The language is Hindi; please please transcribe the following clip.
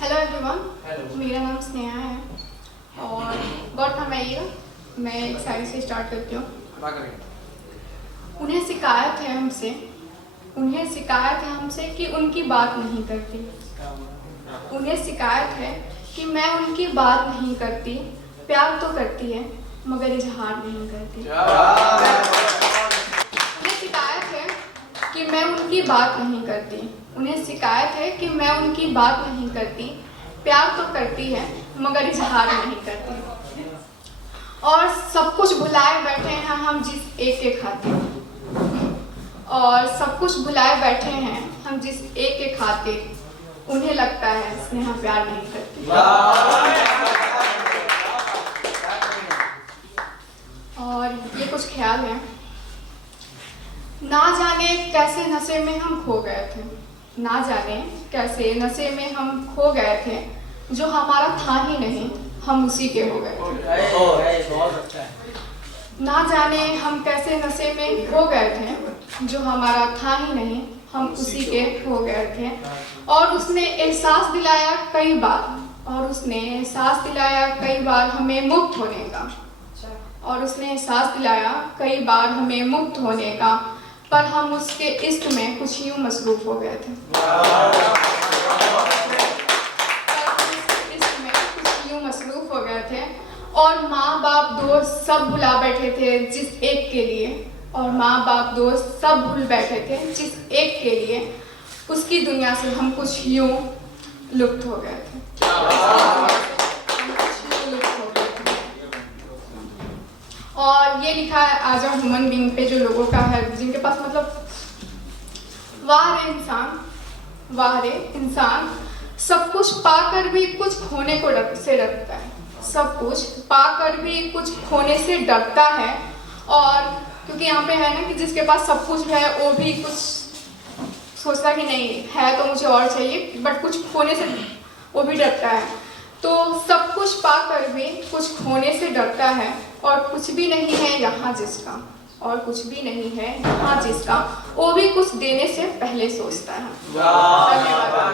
हेलो एवरीवन, मेरा नाम स्नेहा है और गॉड फरमाइएगा मैं एक शायरी से स्टार्ट करती हूँ। उन्हें शिकायत है हमसे कि उनकी बात नहीं करती। उन्हें शिकायत है कि मैं उनकी बात नहीं करती। प्यार तो करती है मगर इजहार नहीं करती। उन्हें शिकायत है कि मैं उनकी बात नहीं करती। उन्हें शिकायत है कि मैं उनकी बात नहीं करती। प्यार तो करती है मगर इजहार नहीं करती। और सब कुछ भुलाए बैठे हैं हम जिस एक के खातिर। और सब कुछ भुलाए बैठे हैं हम जिस एक के खातिर। उन्हें लगता है स्नेहा प्यार नहीं करती। और ये कुछ ख्याल है। ना जाने कैसे नशे में हम खो गए थे। ना जाने कैसे नशे में हम खो गए थे। जो हमारा था ही नहीं हम उसी के हो गए थे। ना जाने हम कैसे नशे में खो गए थे। जो हमारा था ही नहीं हम उसी के हो गए थे। और उसने एहसास दिलाया कई बार हमें मुक्त होने का। और उसने एहसास दिलाया कई बार हमें मुक्त होने का। पर हम उसके इश्क में कुछ यूं मसरूफ हो गए थे। और माँ बाप दोस्त सब भुला बैठे थे जिस एक के लिए। और माँ बाप दोस्त सब भूल बैठे थे जिस एक के लिए। उसकी दुनिया से हम कुछ यूं लुप्त हो गए थे। और ये लिखा है आज अ ह्यूमन बीइंग पे, जो लोगों का है जिनके पास मतलब वाह रे इंसान सब कुछ पाकर भी कुछ खोने को से डरता है। सब कुछ पाकर भी कुछ खोने से डरता है। और क्योंकि यहाँ पे है ना कि जिसके पास सब कुछ है वो भी कुछ सोचता कि नहीं है तो मुझे और चाहिए, बट कुछ खोने से वो भी डरता है। तो सब कुछ पाकर भी कुछ खोने से डरता है। और कुछ भी नहीं है यहाँ जिसका। और कुछ भी नहीं है यहाँ जिसका वो भी कुछ देने से पहले सोचता है। धन्यवाद।